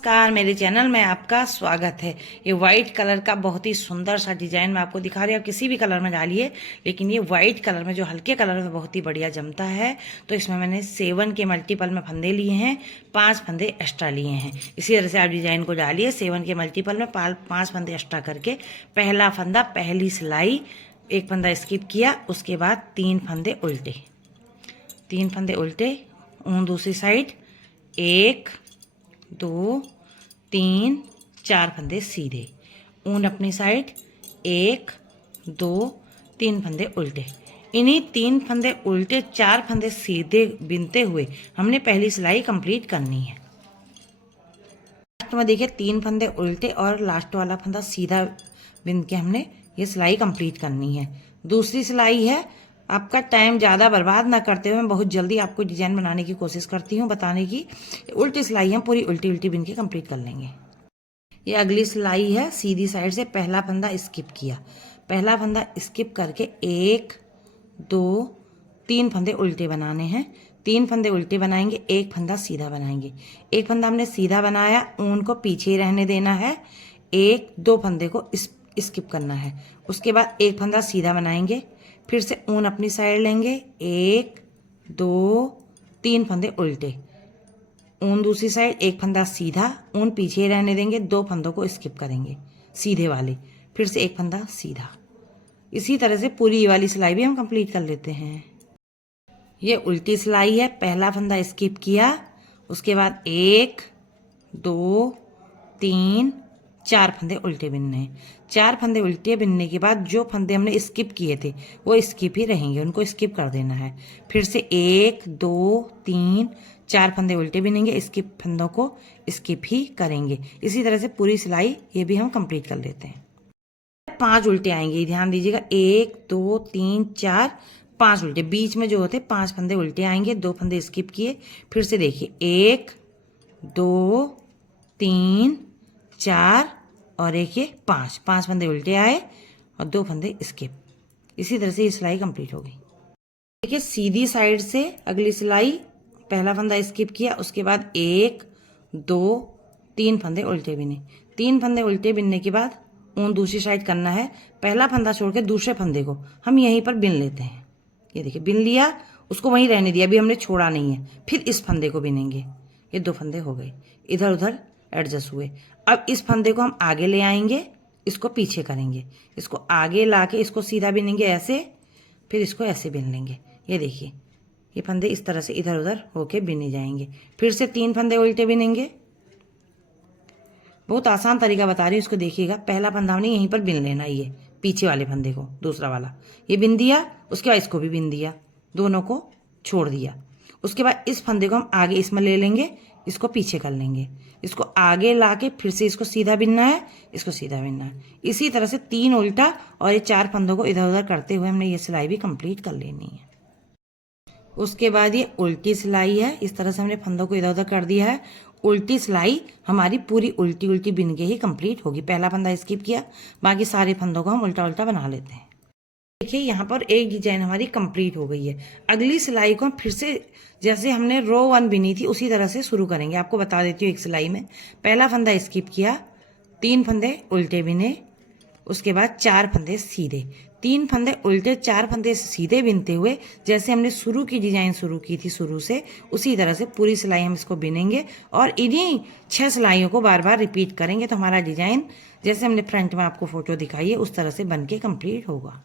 नमस्कार, मेरे चैनल में आपका स्वागत है। ये वाइट कलर का बहुत ही सुंदर सा डिजाइन मैं आपको दिखा रही हूँ। आप किसी भी कलर में डालिए, लेकिन ये वाइट कलर में जो हल्के कलर में बहुत ही बढ़िया जमता है। तो इसमें मैंने 7 के मल्टीपल में फंदे लिए हैं, 5 फंदे एक्स्ट्रा लिए हैं। इसी तरह से आप डिजाइन को डालिए, 7 के मल्टीपल में 5 फंदे एक्स्ट्रा करके पहला फंदा, पहली सिलाई, एक फंदा स्किप किया, उसके बाद 3 फंदे उल्टे, 3 फंदे उल्टे, ऊन दूसरी साइड, 1 2 3 4 फंदे सीधे, ऊन अपनी साइड, 1 2 3 फंदे उल्टे। इन्हीं 3 फंदे उल्टे 4 फंदे सीधे बिनते हुए हमने पहली सिलाई कंप्लीट करनी है। लास्ट में देखिए 3 फंदे उल्टे और लास्ट वाला फंदा सीधा बिन के हमने ये सिलाई कंप्लीट करनी है। दूसरी सिलाई है। आपका टाइम ज़्यादा बर्बाद ना करते हुए मैं बहुत जल्दी आपको डिजाइन बनाने की कोशिश करती हूँ बताने की। उल्टी सिलाई हम पूरी उल्टी उल्टी बिन के कंप्लीट कर लेंगे। ये अगली सिलाई है। सीधी साइड से पहला फंदा स्किप किया, पहला फंदा स्किप करके 1 2 3 फंदे उल्टे बनाने हैं। 3 फंदे उल्टे बनाएंगे, एक फंदा सीधा बनाएंगे। एक फंदा हमने सीधा बनाया, ऊन को पीछे ही रहने देना है। 1 2 फंदे को स्किप करना है। उसके बाद एक फंदा सीधा बनाएंगे, फिर से ऊन अपनी साइड लेंगे, 1 2 3 फंदे उल्टे, ऊन दूसरी साइड, एक फंदा सीधा, ऊन पीछे रहने देंगे, 2 फंदों को स्किप करेंगे सीधे वाले, फिर से एक फंदा सीधा। इसी तरह से पूरी वाली सिलाई भी हम कंप्लीट कर लेते हैं। ये उल्टी सिलाई है। पहला फंदा स्किप किया, उसके बाद 1 2 3 4 फंदे उल्टे बिनने हैं। 4 फंदे उल्टे बिनने के बाद जो फंदे हमने स्किप किए थे वो स्किप ही रहेंगे, उनको स्किप कर देना है। फिर से 1 2 3 4 फंदे उल्टे बिनेंगे, स्किप फंदों को स्किप ही करेंगे। इसी तरह से पूरी सिलाई ये भी हम कंप्लीट कर लेते हैं। 5 उल्टे आएंगे, ध्यान दीजिएगा, 1 2 3 4 5 उल्टे। बीच में जो होते 5 फंदे उल्टे आएंगे, 2 फंदे स्किप किए। फिर से देखिए 1 2 3 4 और एक ये 5 फंदे उल्टे आए और 2 फंदे स्किप। इसी तरह से ये सिलाई कंप्लीट होगी। देखिए सीधी साइड से अगली सिलाई, पहला फंदा स्किप किया, उसके बाद 1 2 3 फंदे उल्टे बिने। 3 फंदे उल्टे बिनने के बाद ऊन दूसरी साइड करना है। पहला फंदा छोड़ के दूसरे फंदे को हम यहीं पर बिन लेते हैं। ये देखिए बिन लिया, उसको वहीं रहने दिया, अभी हमने छोड़ा नहीं है। फिर इस फंदे को बिनेंगे। ये 2 फंदे हो गए, इधर उधर एडजस्ट हुए। अब इस फंदे को हम आगे ले आएंगे, इसको पीछे करेंगे, इसको आगे लाके इसको सीधा बिनेंगे ऐसे, फिर इसको ऐसे बिन लेंगे। ये देखिए ये फंदे इस तरह से इधर उधर होके बिने जाएंगे। फिर से 3 फंदे उल्टे बिनेंगे। बहुत आसान तरीका बता रही हूँ, इसको देखिएगा। पहला फंदा हमने यहीं पर बिन लेना, ये पीछे वाले फंदे को, दूसरा वाला ये बिन दिया, उसके बाद इसको भी बिन दिया, दोनों को छोड़ दिया। उसके बाद इस फंदे को हम आगे इसमें ले लेंगे, इसको पीछे कर लेंगे, इसको आगे लाके फिर से इसको सीधा बिनना है, इसको सीधा बिनना है। इसी तरह से 3 उल्टा और ये 4 फंदों को इधर उधर करते हुए हमने ये सिलाई भी कंप्लीट कर लेनी है। उसके बाद ये उल्टी सिलाई है। इस तरह से हमने फंदों को इधर उधर कर दिया है। उल्टी सिलाई हमारी पूरी उल्टी उल्टी बिन के ही कंप्लीट होगी। पहला फंदा स्किप किया, बाकी सारे फंदों को हम उल्टा उल्टा बना लेते हैं। देखिए यहाँ पर एक डिजाइन हमारी कंप्लीट हो गई है। अगली सिलाई को हम फिर से जैसे हमने रो 1 बिनी थी उसी तरह से शुरू करेंगे। आपको बता देती हूँ, एक सिलाई में पहला फंदा स्किप किया, 3 फंदे उल्टे बिने, उसके बाद 4 फंदे सीधे। 3 फंदे उल्टे 4 फंदे सीधे बिनते हुए जैसे हमने शुरू की डिजाइन शुरू की थी शुरू से, उसी तरह से पूरी सिलाई हम इसको बिनेंगे और इन्हीं 6 सिलाइयों को बार बार रिपीट करेंगे। तो हमारा डिजाइन जैसे हमने फ्रंट में आपको फोटो दिखाई है उस तरह से बन के कंप्लीट होगा।